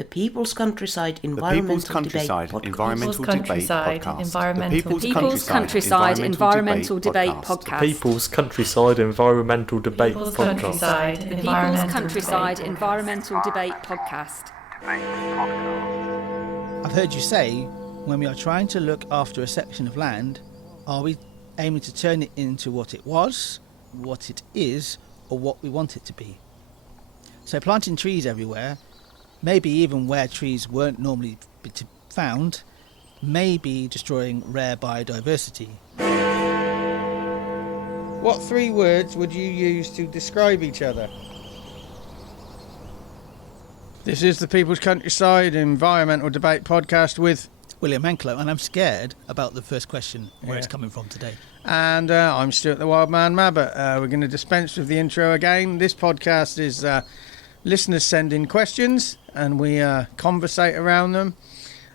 The People's Countryside Environmental Debate Podcast. The People's Countryside Environmental Debate Podcast. The People's Countryside Environmental Debate People's Podcast. Countryside Environmental Debate Podcast. The People's Countryside Environmental Debate Podcast. I've heard you say, when we are trying to look after a section of land, are we aiming to turn it into what it was, what it is, or what we want it to be? So planting trees everywhere, maybe even where trees weren't normally found, may be destroying rare biodiversity. What three words would you use to describe each other? This is the People's Countryside Environmental Debate Podcast with William Menklow, and I'm scared about the first question, where it's coming from today. And I'm Stuart the Wild Man Mabbott. We're going to dispense with the intro again. This podcast is listeners send in questions and we conversate around them,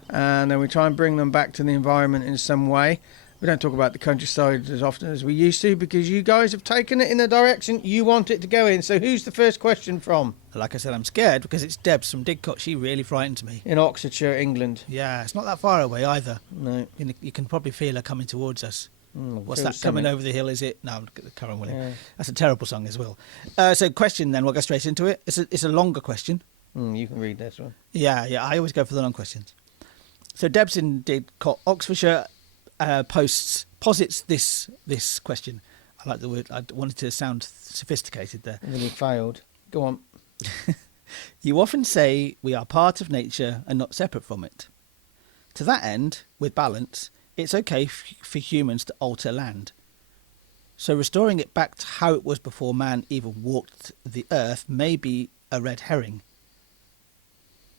and then we try and bring them back to the environment in some way. We don't talk about the countryside as often as we used to because you guys have taken it in the direction you want it to go in. So who's the first question from? Like I said, I'm scared because it's Debs from Didcot. She really frightens me. In Oxfordshire, England. Yeah, it's not that far away either. No. You can probably feel her coming towards us. What's that, Coming Over the Hill, is it? No, look at the current William. Yeah. That's a terrible song as well. So question then, we'll go straight into it. It's a longer question. You can read this one. Yeah, I always go for the long questions. So Debs in Didcot, Oxfordshire, posits this question. I like the word. I wanted to sound sophisticated there. And then he failed. Go on. You often say we are part of nature and not separate from it. To that end, with balance, it's okay for humans to alter land. So restoring it back to how it was before man even walked the earth may be a red herring.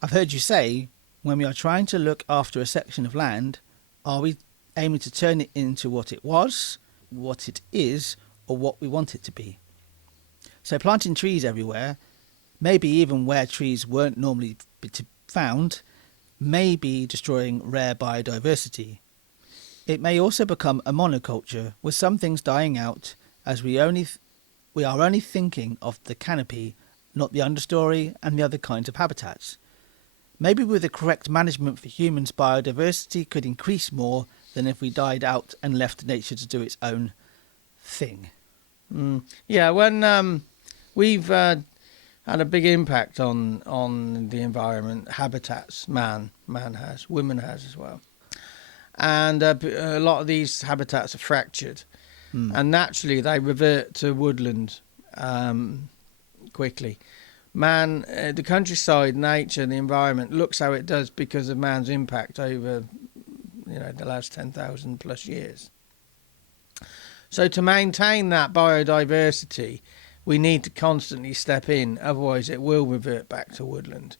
I've heard you say, when we are trying to look after a section of land, are we aiming to turn it into what it was, what it is, or what we want it to be? So planting trees everywhere, maybe even where trees weren't normally found, may be destroying rare biodiversity. It may also become a monoculture, with some things dying out, as we are only thinking of the canopy, not the understory and the other kinds of habitats. Maybe with the correct management for humans, biodiversity could increase more than if we died out and left nature to do its own thing. Yeah, when we've had a big impact on the environment, habitats, man has, women has as well. And a lot of these habitats are fractured, and naturally they revert to woodland quickly. Man, the countryside, nature, the environment looks how it does because of man's impact over, the last 10,000 plus years. So to maintain that biodiversity, we need to constantly step in, otherwise it will revert back to woodland.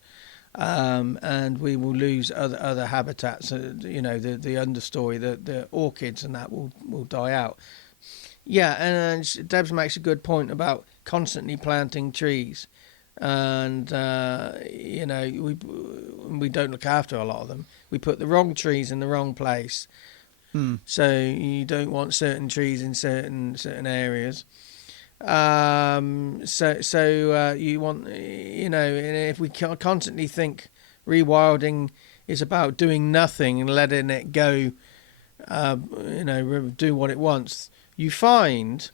And we will lose other habitats, the understory, the orchids and that will die out. Yeah, and Debs makes a good point about constantly planting trees. And, we don't look after a lot of them. We put the wrong trees in the wrong place. So you don't want certain trees in certain areas. So you want, and if we constantly think rewilding is about doing nothing and letting it go, do what it wants, you find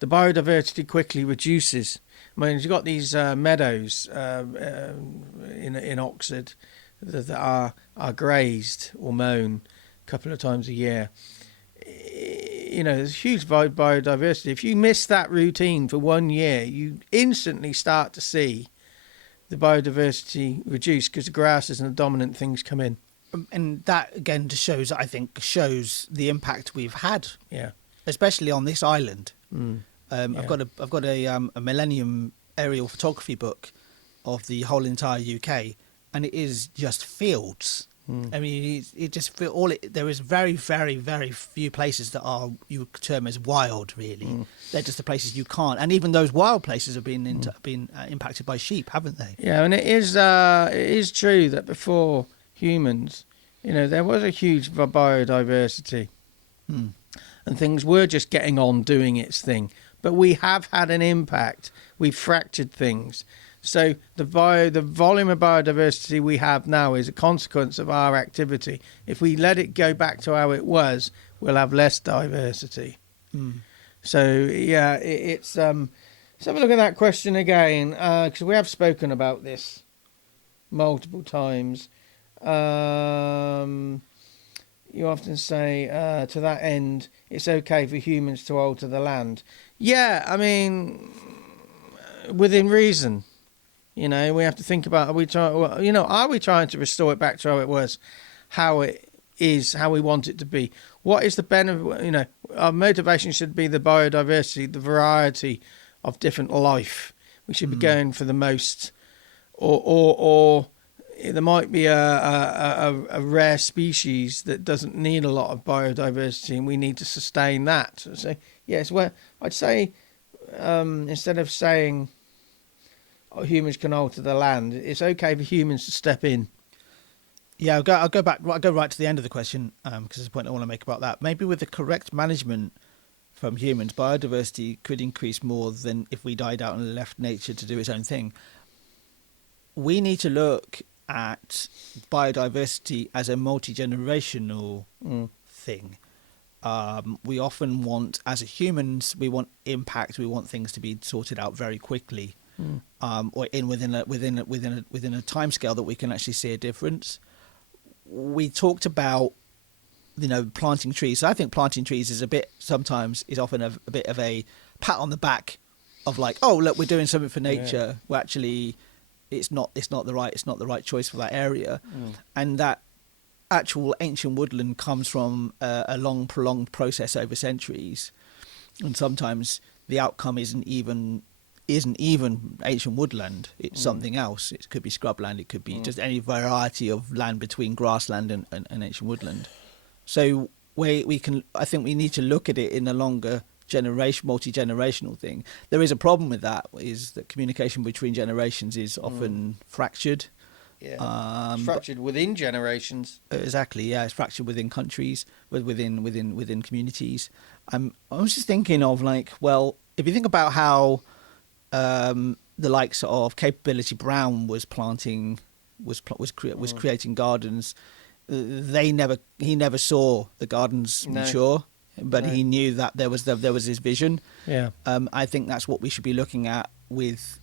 the biodiversity quickly reduces. I mean, you've got these meadows in Oxford that are grazed or mown a couple of times a year. There's huge biodiversity. If you miss that routine for 1 year, you instantly start to see the biodiversity reduce because the grasses and the dominant things come in. And that again just shows the impact we've had. Yeah, especially on this island. I've got a Millennium aerial photography book of the whole entire UK, and it is just fields. I mean, it just there is very, very, very few places that you would term as wild. Really, they're just the places you can't. And even those wild places have been impacted by sheep, haven't they? Yeah, and it is true that before humans, there was a huge biodiversity, and things were just getting on doing its thing. But we have had an impact. We've fractured things. So the volume of biodiversity we have now is a consequence of our activity. If we let it go back to how it was, we'll have less diversity. So yeah, it's let's have a look at that question again, because we have spoken about this multiple times. You often say, to that end, it's okay for humans to alter the land. Yeah, I mean, within reason. You know, we have to think about, are we trying to restore it back to how it was, how it is, how we want it to be? What is the benefit? You know, our motivation should be the biodiversity, the variety of different life. We should be going for the most, or there might be a rare species that doesn't need a lot of biodiversity, and we need to sustain that. So yes, well, I'd say instead of saying humans can alter the land, it's okay for humans to step in. Yeah, I'll go right to the end of the question, because there's a point I want to make about that. Maybe with the correct management from humans, biodiversity could increase more than if we died out and left nature to do its own thing. We need to look at biodiversity as a multi-generational thing. We often want, as humans, we want impact. We want things to be sorted out very quickly, or within a time scale that we can actually see a difference. We talked about, planting trees. So I think planting trees is often a bit of a pat on the back of like, oh look, we're doing something for nature. Yeah. Well, actually, it's not the right choice for that area, and that actual ancient woodland comes from a long, prolonged process over centuries, and sometimes the outcome isn't even ancient woodland. It's something else. It could be scrubland. It could be just any variety of land between grassland and ancient woodland. So I think we need to look at it in a longer multi-generational thing. There is a problem with that, is that communication between generations is often fractured. Yeah, it's fractured within generations. Exactly, yeah, it's fractured within countries, within communities. I was just thinking of like, well, if you think about how the likes of Capability Brown was creating gardens, he never saw the gardens mature. But he knew that there was his vision. Yeah. I think that's what we should be looking at with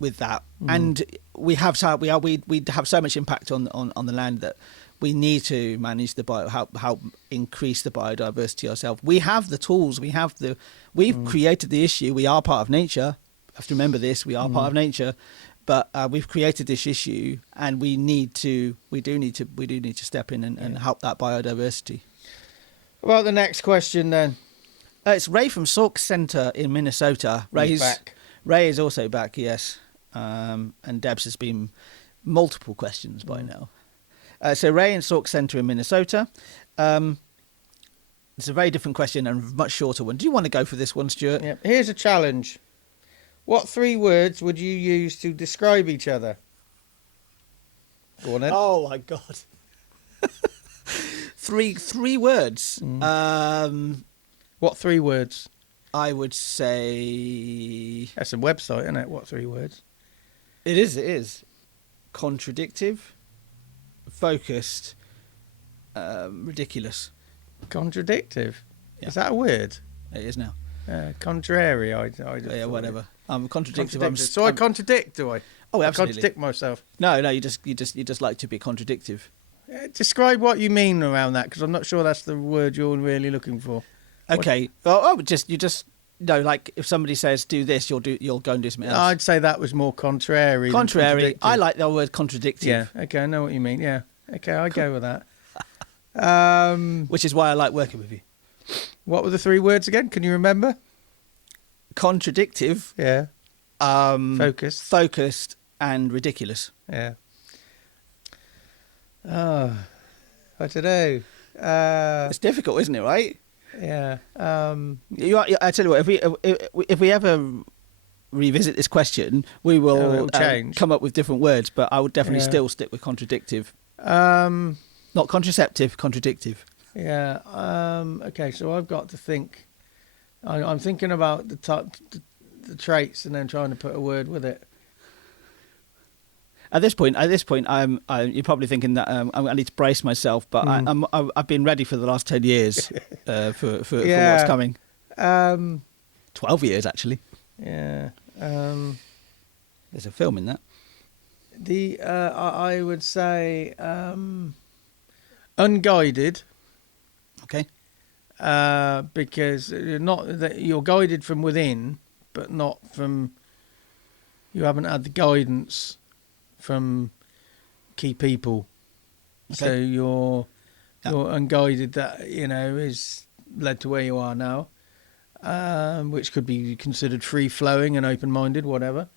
that. And we have so much impact on the land that we need to manage how increase the biodiversity ourselves. We have the tools. We've created the issue. We are part of nature. You have to remember this. We are part of nature, but we've created this issue, and we do need to step in and help that biodiversity. About the next question then. It's Ray from Sauk Centre in Minnesota. He's back. Ray is also back, yes. And Debs has been multiple questions by now. So Ray in Sauk Centre in Minnesota. It's a very different question and a much shorter one. Do you want to go for this one, Stuart? Yep. Here's a challenge. What 3 words would you use to describe each other? Go on then. Oh my God. Three words. What 3 words? I would say... That's a website, isn't it? What 3 words? It is. Contradictive, focused, ridiculous. Contradictive? Yeah. Is that a word? It is now. Contrary, yeah, whatever. I'm contradictive. So I contradict, do I? Oh, absolutely. I contradict myself. No, you just like to be contradictive. Describe what you mean around that, because I'm not sure that's the word you're really looking for. Okay. Like if somebody says do this, you'll go and do something else. I'd say that was more contrary. Contrary. I like the word contradictive. Yeah. Okay, I know what you mean. Yeah. Okay, I go with that. Which is why I like working with you. What were the 3 words again? Can you remember? Contradictive. Yeah. Focused and ridiculous. Yeah. Oh, I don't know. It's difficult, isn't it? Right? Yeah. I tell you what. If we ever revisit this question, we will come up with different words. But I would definitely still stick with contradictive. Not contraceptive, contradictive. Yeah. Okay. So I've got to think. I'm thinking about the traits and then trying to put a word with it. At this point, you're probably thinking that I need to brace myself, but I've been ready for the last 10 years for what's coming. 12 years, actually. Yeah. There's a film in that. I would say unguided. Okay. Because not that you're guided from within, but not from. You haven't had the guidance from key people, Okay. so you're unguided. That is led to where you are now, which could be considered free flowing and open minded, whatever.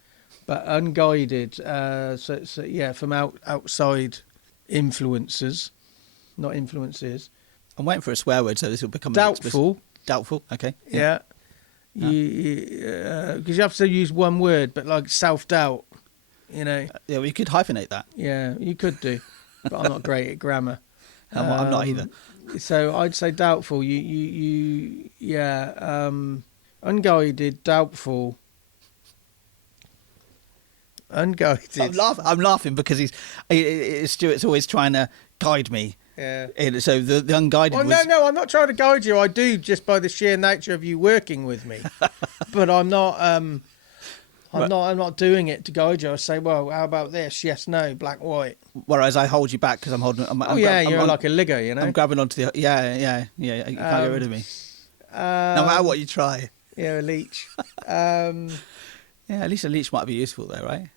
But unguided, from outside influences, not influences. I'm waiting for a swear word, so this will become Doubtful. Doubtful. Okay. Yeah. Because you have to use one word, but like self-doubt, Yeah, well, you could hyphenate that. Yeah, you could do, but I'm not great at grammar. I'm not either. So I'd say doubtful. Unguided, doubtful, unguided. I'm laughing because Stuart's always trying to guide me. Yeah. So the unguided. Well, no, I'm not trying to guide you. I do just by the sheer nature of you working with me, but I'm not. I'm not doing it to guide you. I say, well, how about this? Yes, no, black, white. Whereas I hold you back because I'm holding. You're like a ligger, I'm grabbing onto the. Yeah. You can't get rid of me. No matter what you try. Yeah, a leech. Yeah, at least a leech might be useful though, right?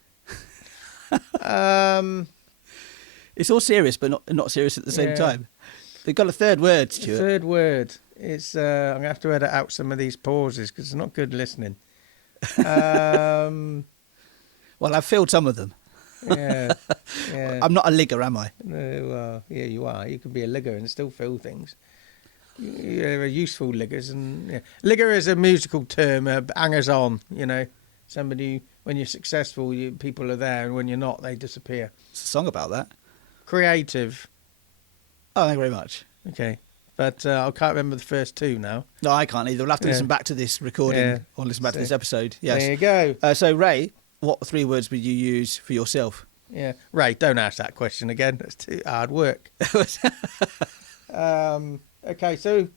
It's all serious, but not serious at the same time. They've got a third word, Stuart. The third word. It's. I'm gonna have to edit out some of these pauses because it's not good listening. Well, I've filled some of them. Yeah. I'm not a ligger, am I? No, well, yeah, you are. You can be a ligger and still fill things. You're useful liggers, and ligger is a musical term. Hangers on, somebody when you're successful, people are there, and when you're not, they disappear. It's a song about that. Creative. Oh, thank you very much. Okay. But I can't remember the first two now. No, I can't either. We'll have to listen back to this recording or listen back to this episode. Yes. There you go. So, Ray, what 3 words would you use for yourself? Yeah. Ray, don't ask that question again. That's too hard work. Okay, so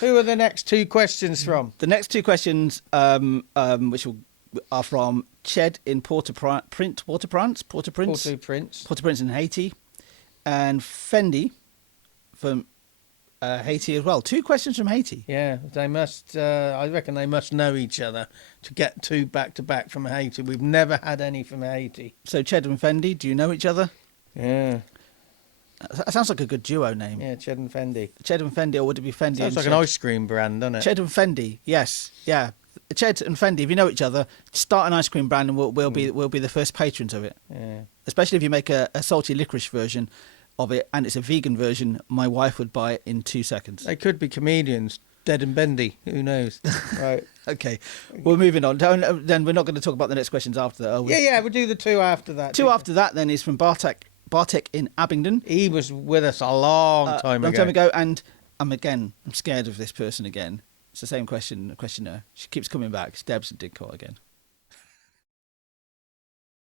who are the next 2 questions from? The next 2 questions, which are from Ched in Port-au-Prince in Haiti, and Fendi from Haiti as well. 2 questions from Haiti. Yeah, they must. I reckon they must know each other to get 2 back to back from Haiti. We've never had any from Haiti. So Ched and Fendi, do you know each other? Yeah. That sounds like a good duo name. Yeah, Ched and Fendi. Ched and Fendi, or would it be Fendi? Sounds like an ice cream brand, doesn't it? Ched and Fendi, yes, yeah. Ched and Fendi, if you know each other, start an ice cream brand, and we'll be the first patrons of it. Yeah. Especially if you make a salty licorice version of it, and it's a vegan version. My wife would buy it in 2 seconds. They could be comedians, dead and bendy. Who knows? Right. Okay, we're moving on. Then we're not going to talk about the next questions after that, are we? Yeah, we'll do the 2 after that. 2 after that then is from Bartek in Abingdon. He was with us a long time ago. And I'm scared of this person again. It's the same questioner. She keeps coming back. It's Debs and Didcot again.